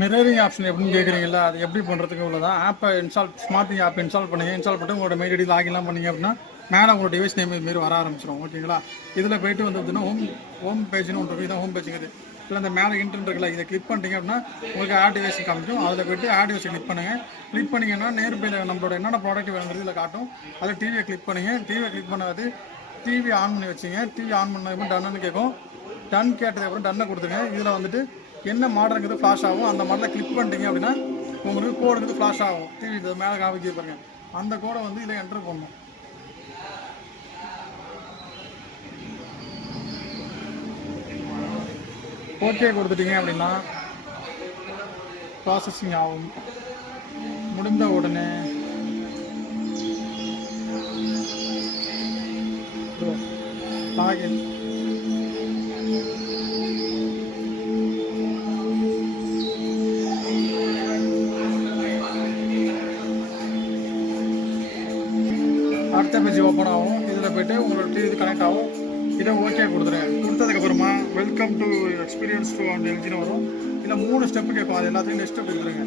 Mirroring option எப்படின்னு கேட்குறீங்களா? அது எப்படி பண்ணுறதுக்கு உள்ளதான் ஆப்பை ஸ்மார்ட் திங் ஆப் இன்ஸ்டால் பண்ணுங்கள். இன்ஸ்டால் பண்ணிட்டு உங்களோட மெயில் ஐடி லாகின்லாம் பண்ணிங்க அப்படின்னா மேலே உங்களோட டிவைஸ் நேம் இதுமாரி வர ஆரம்பிச்சிடும். ஓகேங்களா? இதில் போய்ட்டு வந்து பார்த்தீங்கன்னா ஹோம் பேஜ்னு ஒன்று இருக்குது. இதான் ஹோம் பேஜுங்கிறது. இல்லை இந்த மேலே இன்டர்நெட் இருக்குல்ல, இதை கிளிக் பண்ணிட்டீங்க அப்படின்னா உங்களுக்கு ஆட் டிவைஸ் காமிக்கும். அதில் போய்ட்டு ஆட் டிவைஸை கிளிக் பண்ணுங்கள். கிளிக் பண்ணிங்கன்னா நேர்பையில் நம்மளோட என்னென்ன ப்ராடக்ட் வேணுங்கிறது இதில் காட்டும். அதில் டிவியை கிளிக் பண்ணுங்கள். டிவியை கிளிக் பண்ணாது டிவி ஆன் பண்ணி வச்சுங்க. டிவி ஆன் பண்ணதுக்கு டன்னு கேட்கும். டன் கேட்டதுக்கப்புறம் டன்னை கொடுத்துங்க. இதில் வந்துட்டு என்ன மாடலுங்கிறது ஃப்ளாஷ் ஆகும். அந்த மாடலை கிளிக் பண்ணிட்டீங்க அப்படின்னா உங்களுக்கு கோடுங்கிறது ஃப்ளாஷ் ஆகும். டிவி இது மேலே காமிக்க பாருங்க. அந்த கோடை வந்து இதில் என்டர் பண்ணணும். ஓகே கொடுத்துட்டீங்க அப்படின்னா ப்ராசஸிங் ஆகும். முடிந்த உடனே லாகின் அடுத்த பேஜ் ஓப்பன் ஆகும். இதில் போய்ட்டு உங்களோட டிவி கனெக்ட் ஆகும். இதை ஓகே கொடுத்துருங்க. கொடுத்ததுக்கப்புறமா வெல்கம் டு எக்ஸ்பீரியன்ஸ் டு அந்த எல்ஜின்னு வரும். இல்லை 3 ஸ்டெப்பு கேட்கும். அது எல்லாத்தையும் நெக்ஸ்ட் ஸ்டெப் கொடுத்துருங்க.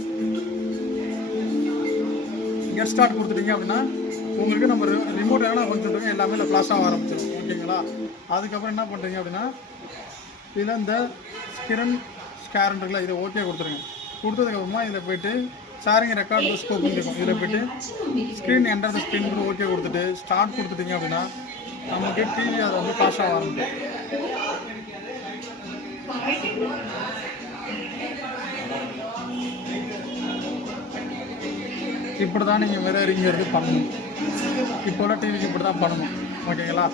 கெட் ஸ்டார்ட் கொடுத்துட்டீங்க அப்படின்னா உங்களுக்கு நம்ம ரிமோட் எல்லாம் கொஞ்சம் எல்லாமே இல்லை ஃப்ளாஷ் ஆக ஆரம்பிச்சிடும். ஓகேங்களா? அதுக்கப்புறம் என்ன பண்ணுறீங்க அப்படின்னா இதில் இந்த ஸ்கிரன் ஸ்கேரன் இருக்குல்ல, இதை ஓகே கொடுத்துருங்க. கொடுத்ததுக்கப்புறமா இதில் போய்ட்டு ஷேரிங் ரெக்கார்ட் ஸ்கோப்புன்னு இருக்கும். இதில் போய்ட்டு ஸ்க்ரீன் என்டர் த ஸ்க்ரீன் கூட ஓகே கொடுத்துட்டு ஸ்டார்ட் கொடுத்துட்டீங்க அப்படின்னா நமக்கு டிவி அதை வந்து ஃப்ளாஷ் ஆக ஆரம்பிக்கும். இப்படி தான் நீங்கள் மிரரிங்கிறது பண்ணணும். இப்போ உள்ள டிவிக்கு இப்படி தான் பண்ணணும். ஓகேங்களா?